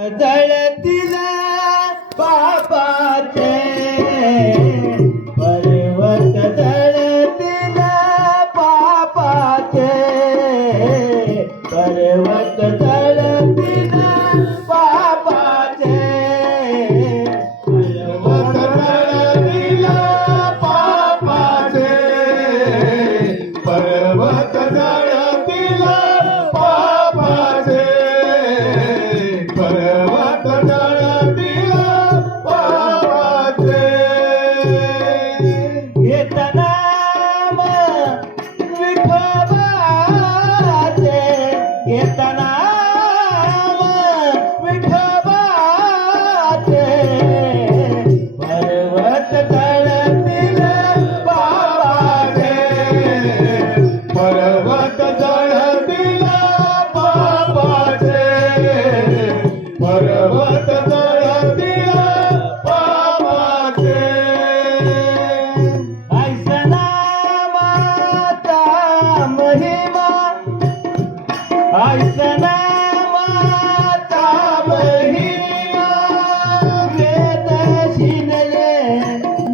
जळतील पापाचे पर्वत, जळतील पापाचे पर्वत, जळतील पापाचे पर्वत, जळतील पापाचे पर्वत, जळतील पापाचे पर्वत, जळतील पापाचे घेत नाम विठोबाचे, घेत नाम विठोबाचे पर्वत, जळतील पापाचे पर्वत, जळतील पापाचे पर्वत, जळतील पापाचे ऐसा नामाचा महिमा, ऐसा नामाचा महिमा वेद शिनले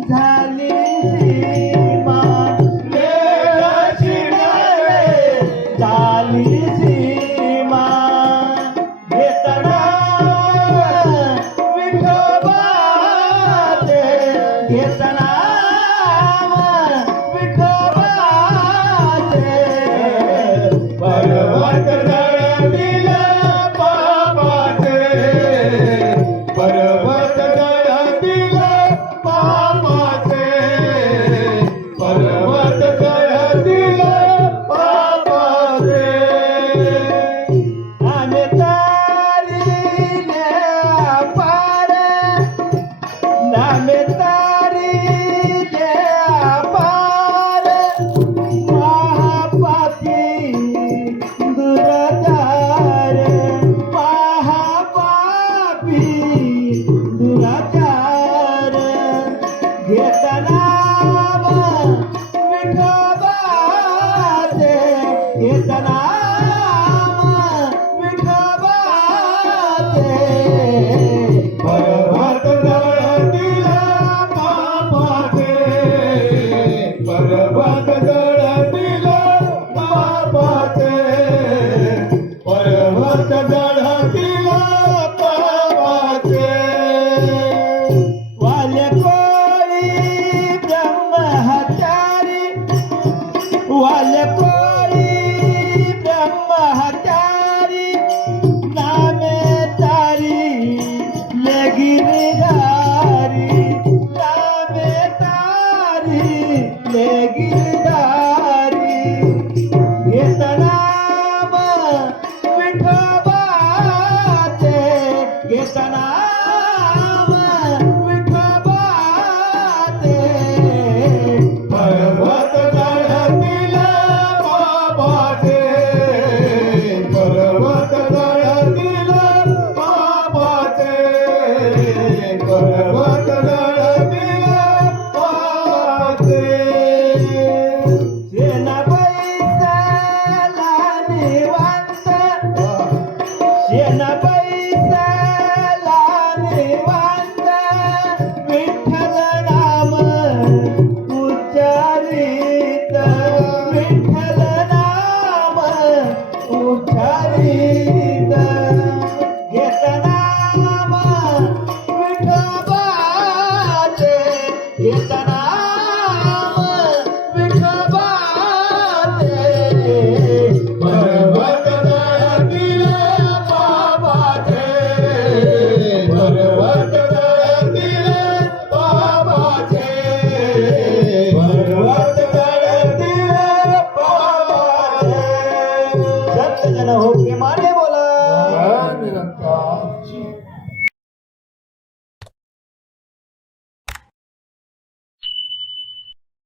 झाली सीमा, वेद शिनले झाली सीमा घेत नाम विठोबाचे, घेत नाम विठोबाचे पर्वत, जळतील पापाचे पर्वत, जळतील पापाचे पर्वत, जळतील पापाचे आम्ही तारिले पार, आम्ही तारिले पार महापापी दुराचार, महापापी दुराचार घेत नाम विठोबाचे, घेत नाम विठोबाचे पर्वत, जळतील पापाचे पर्वत, जळतील पापाचे पर्वत, जळतील पापाचे वाले कोळी ब्रह्मचारी, वाले कोळी ब्रह्मचारी नामे तारी लेगिरदारी, नामे तारी लेगिरदारी घेत नाम विठोबाचे, घेत नाम विठोबाचे पर्वत, जळतील पापाचे पर्वत, जळतील पापाचे पर्वत, जळतील पापाचे शेणाबाई साला निवांत, शेणाबाई साला निवांत विठ्ठल नाम उच्चारित, विठ्ठल नाम उच्चारित घेत नाम विठोबाचे, घेत नाम विठोबाचे पर्वत, जळतील पापाचे पर्वत, जळतील पापाचे पर्वत, जळतील पापाचे संत जन हो प्रेमाने